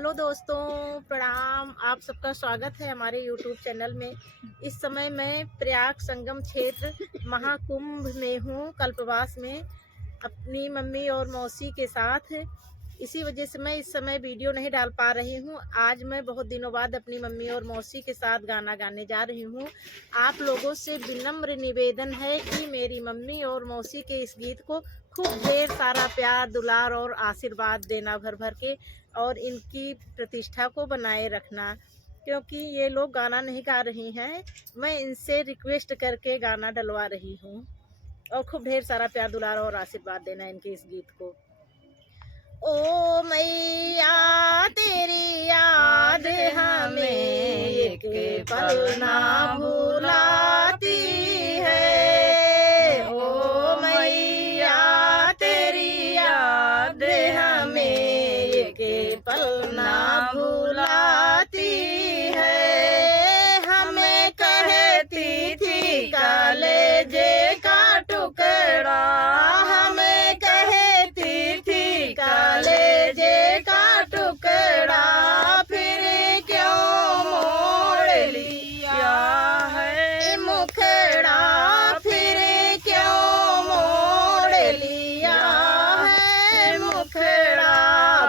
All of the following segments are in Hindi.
हेलो दोस्तों, प्रणाम। आप सबका स्वागत है हमारे यूट्यूब चैनल में। इस समय मैं प्रयाग संगम क्षेत्र महाकुंभ में हूँ, कल्पवास में, अपनी मम्मी और मौसी के साथ। इसी वजह से मैं इस समय वीडियो नहीं डाल पा रही हूँ। आज मैं बहुत दिनों बाद अपनी मम्मी और मौसी के साथ गाना गाने जा रही हूँ। आप लोगों से विनम्र निवेदन है कि मेरी मम्मी और मौसी के इस गीत को खूब ढेर सारा प्यार, दुलार और आशीर्वाद देना भर भर के, और इनकी प्रतिष्ठा को बनाए रखना, क्योंकि ये लोग गाना नहीं गा रही हैं। मैं इनसे रिक्वेस्ट करके गाना डलवा रही हूँ, और खूब ढेर सारा प्यार, दुलार और आशीर्वाद देना इनके इस गीत को। ओ मैया तेरी याद हमें एक पल ना भुलाती है। ओ मैया तेरी याद हमें एक पल ना भुलाती है। हमें कहती थी कलेजे का टुकड़ा, हमें कहती थी कलेजे का टुकड़ा, फिर क्यों मोड़ लिया है मुखड़ा, फिर क्यों मोड़ लिया है मुखड़ा।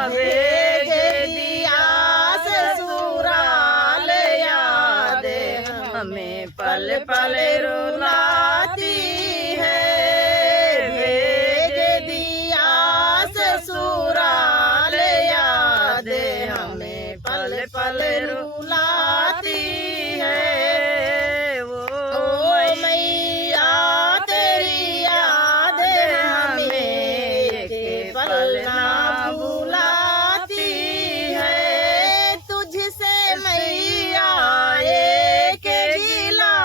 भेज दिया ससुराल याद हमें पल पल रुलाती है। भेज दिया ससुराल याद हमें पल पल रुलाती है। ओ मैया तेरी याद हमें एक पल ना भुलाती है। तुझसे मैया एक गिला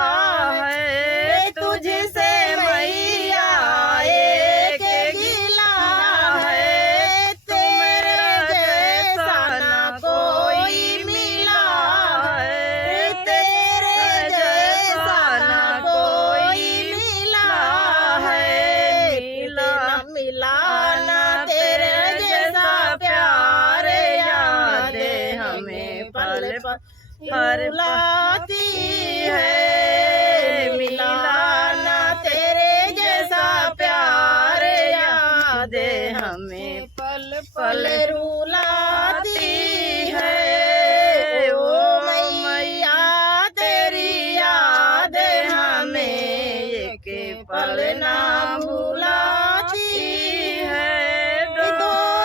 है, तुझसे मैया एक गिला है, तेरे जैसा ना कोई मिला है, तेरे जैसा ना कोई मिला है। मिला ना तेरे जैसा प्यार, याद हमें पल पल रुलाती है। मिला ना तेरे जैसा प्यार, याद हमें पल पल रुलाती है। ओ मैया तेरी याद हमें एक पल ना भुलाती है। दो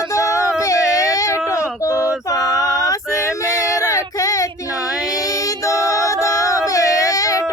दो बेटों को पास में रखती, दो दो बेटों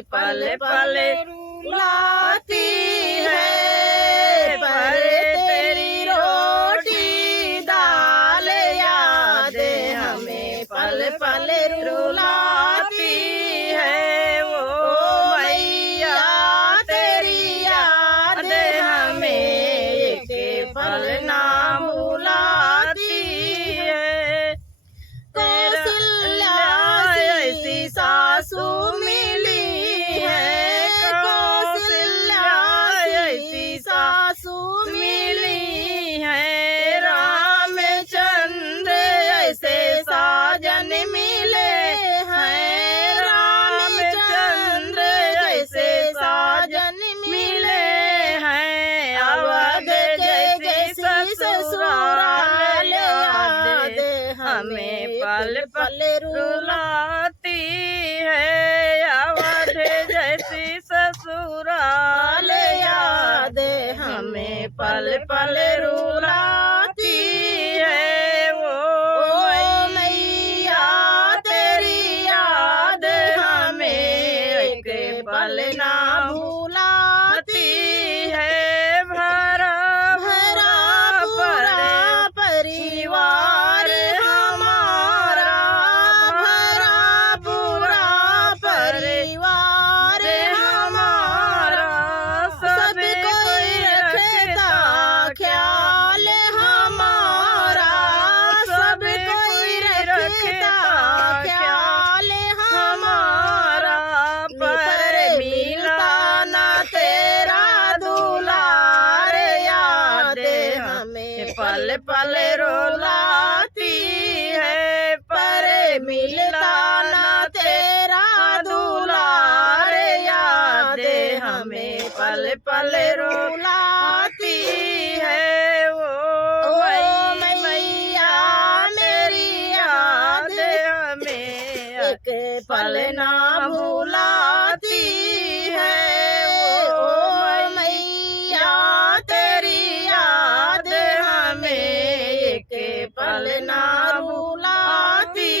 हमें पल पल रुलाती है। पर तेरी रोटी दाल यादें हमें पल पल रुलाती है। वो मैया तेरी याद हमें एक पल ना भुलाती है। कौशल्या ऐसी सासू मिली है, कौशल्या ऐसी सासू मिली है। रामचंद्र ऐसे साजन मिले हैं, रामचंद्र ऐसे साजन मिले हैं। अवध जैसी ससुराल याद हमें पल पल रुलाती है। अवध जैसी ससुराल याद हमें पल पल रुलाती है। वो मैया तेरी याद हमें एक पल ना भुलाती है। भरा भरा पूरा परिवार हमारा, भरा पूरा परिवार हमारा। सब कोई रखता ख्याल हमारा, सब कोई रखता ख्याल हमारा। पर मिलता ना तेरा दुलार याद हमें पल पल रुलाती है। पर मिलता ना तेरा दुलार याद हमें पल पल रुलाती है। वो मैया मेरी याद हमें एक पल ना भुलाती है। वो मैया तेरी याद हमें एक पल ना भुलाती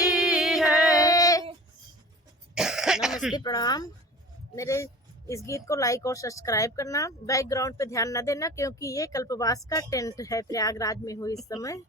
है। नमस्ते, प्रणाम। मेरे इस गीत को लाइक और सब्सक्राइब करना। बैकग्राउंड पे ध्यान न देना क्योंकि ये कल्पवास का टेंट है, प्रयागराज में हूँ इस समय।